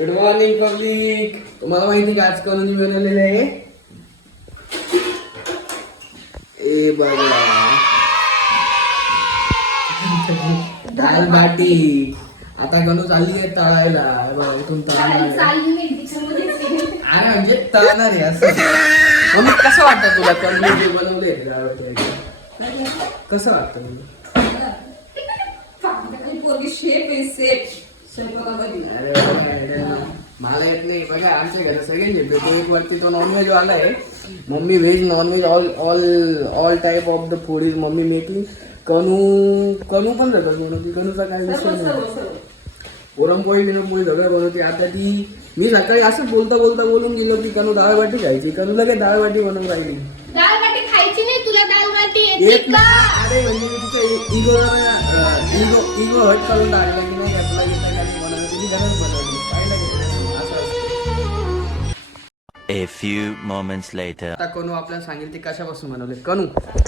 Good morning public. तुम्हाला माहिती का आज करून बनवलेले आहे ए बघा दाल बाटी. आता गणू चालली आहे तळायला. बघा इथून तळणार अरे म्हणजे तळणार आहे असं. मम्मी कसं वाटतं तुला करून बनवले कसं वाटतं तुला? मला येत नाही बघा. आमच्या घरात सगळे घेतो. तो एक वरती तो नॉनव्हेज वाला आहे. Mummy veg non-veg all type of the food is mummy making. कणू पण जातात बनवते. कणूचा काय विषय नाही. पुरणपोळी बिरणपोळी सगळं बनवते. आता ती मी सकाळी असं बोलून गेलो की कणू डाळ बाटी खायची. कणूला काय डाळ बाटी बनवून राहिली. डाळ बाटी खायची नाही तुला. डाळ बाटी येत ना. अरे म्हणजे मी तुझं इगो हट करून टाकलं की नाही आपला येतं का बनवलं. तुझी गरज बनवली काय लागेल असं. A few moments later. आता कणू आपल्याला सांगेल ते कशापासून बनवले. कणू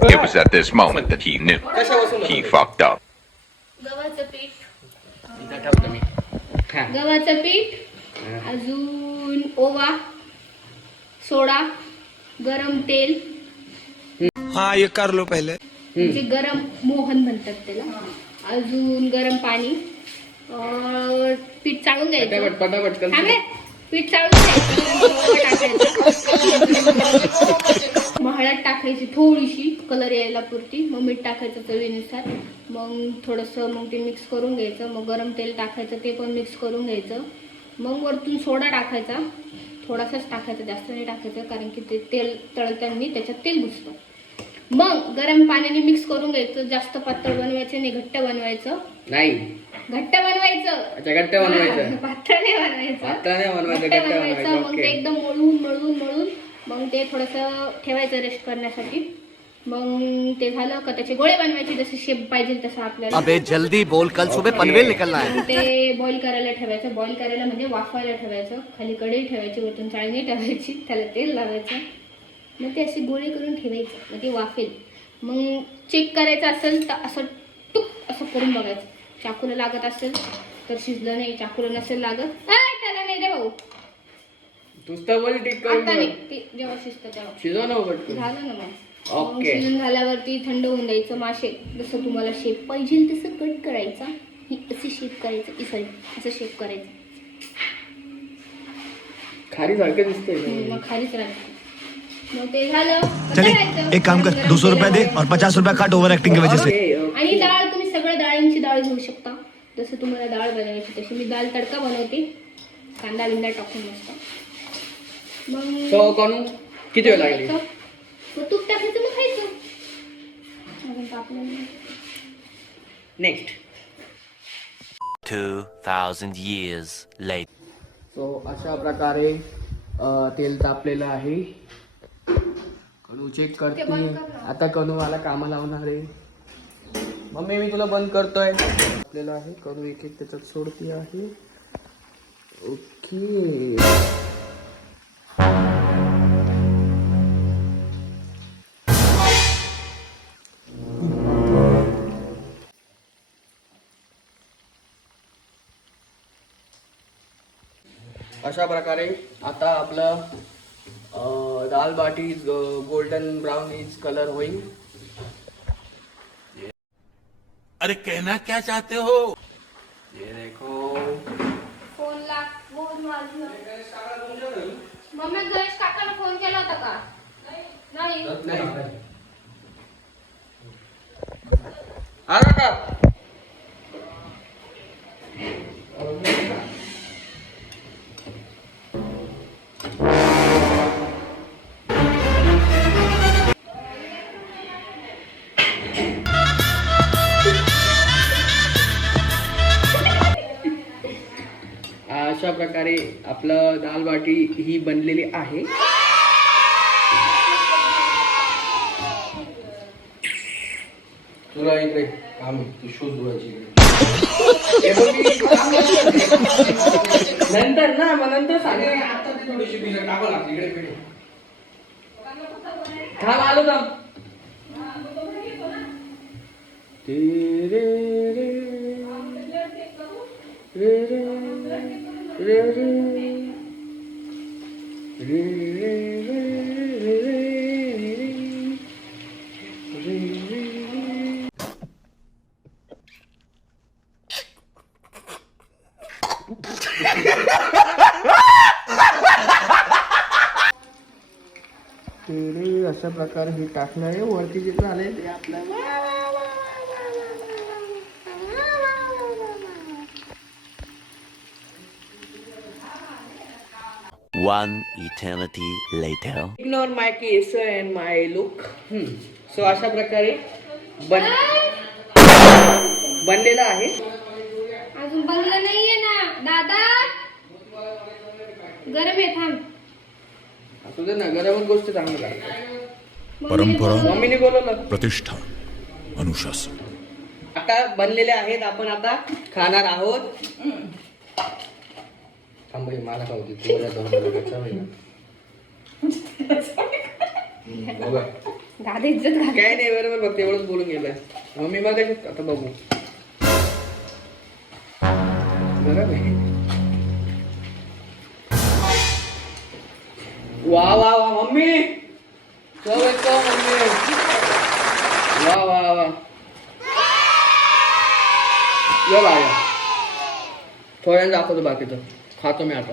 It was at this moment that he knew he fucked up. गव्हाचं पीठ. इथं ठेवतो मी. हा. गव्हाचं पीठ, अजून ओवा, सोडा, गरम तेल. हाँ ये कर लो पहले. म्हणजे गरम मोहन म्हणतात त्याला. अजून गरम पाणी. पीठ चाळून द्यायचं. पटापट कर. थांब रे. पीठ चाळून द्यायचं. मग हळद टाकायची थोडीशी कलर यायला पुरती. मग मीठ टाकायचं चवीनुसार. मग थोडंसं मग ते मिक्स करून घ्यायचं. मग गरम तेल टाकायचं. ते पण मिक्स करून घ्यायचं. मग वरतून सोडा टाकायचा. थोडासाच टाकायचा, जास्त नाही टाकायचं, कारण की ते तेल तळताना त्याच्यात तेल घुसतं. मग गरम पाण्याने मिक्स करून घ्यायचं. जास्त पातळ बनवायचं नाही, घट्ट बनवायचं. नाही घट्ट बनवायचं. अच्छा घट्ट बनवायचं. पातळ नाही बनवायचं. पातळ नाही बनवायचं, घट्ट घट्ट बनवायचं. बनवायचं. मग ते एकदम मळून मग ते थोडंसं ठेवायचं रेस्ट करण्यासाठी. मग ते झालं का त्याचे गोळे बनवायचे जसे शेप पाहिजे तसं आपल्याला. अबे जल्दी बोल, कल सुबह पनवेल निकलना है. मग ते बॉईल करायला ठेवायचं. बॉईल करायला म्हणजे वाफवायला ठेवायचं. खाली कढई ठेवायची, वरतून चाळणी ठेवायची, त्याला तेल लावायचं. मग ते असे गोळे करून ठेवायचं. मग ते वाफेल. मग चेक करायचं असेल तर असं टुक असं करून बघायचं. चाकूला लागत असेल तर शिजलं नाही. चाकूला नसेल लागत त्याला नाही रे भाऊ. तूच तर बोल टिक करून आता नाही. ते जेव्हा शिजतं तेव्हा शिजव ना पटकन. झालं ना. मग ओके. शिजून झाल्यावरती थंड होऊन द्यायचं. मासे जसं तुम्हाला शेप पाहिजे तसं कट करायचा. ही अशी शेप करायचं. सॉरी असं शेप करायचं. खारी सारखं दिसतंय. मग खालीच राहते. मग ते झालं. चले एक काम कर, 200 रुपया दे और 50 रुपया काट ओवर एक्टिंग की वजह से. आणि डाळ तुम्ही सगळ्या डाळींची डाळ घेऊ शकता. जसं तुम्हाला डाळ बनवायची तशी. मी दाल तडका बनवते कांदा बिंदा टाकून मस्त. मग तो कणू किती वेळ लागली. मग तूप टाकायचं. मग खायचं. अजून तापलं नाही. Next 2000 years later. सो अशा प्रकारे तेल तापलेलं आहे. कणू चेक करते. आता कणू मला कामाला लावणार आहे. मम्मी मी तुला बंद करतोय. आपल्याला आहे कणू एक एक त्याच्यात सोडती आहे. ओके. अशा प्रकारे आता आपलं दाल बाटी गोल्डन ब्राउन इज कलर होईल. अरे कहना क्या चाहते हो. ये देखो. फोन मम्मी गणेश काकाला फोन केला होता का. नाही. आला का. अशा प्रकारे आपलं दाल बाटी ही बनलेली आहे. तुला इकडे काम तू शोध धुवायची. नंतर ना मग नंतर सांग. आता ते थोडीशी भिजत टाकावं लागते इकडे पिढे. थांब आलो थांब. तेरे रे रे रे रे रे रे रे रे रे रे. अशा प्रकारे हे टाकलं आहे वरती जे झालंय ते आपलं One eternity later. Ignore my case and my look. So अशा प्रकारे बनलेला आहे. अजून बनलं नाहीये ना दादा, गरम आहे, थांब. असू दे ना, गरमच गोष्ट चांगली आहे. परंपरा, मम्मीने बोलवलं. प्रतिष्ठा, अनुशासन. आता बनलेले आहेत, आपण आता खाणार आहोत. थांब बाई, मला खाऊ दे. तुला दादा इज्जत घाल. काय नाही, बरोबर बघ, तेवढंच बोलून गेलं. मम्मी बघ आता बघू. बरोबर आहे. वा वा वा मम्मी, चव येतो मम्मी. वा वा वा, ये बाया थोड्या दाखवतो, बाकीचं खातो मी आता.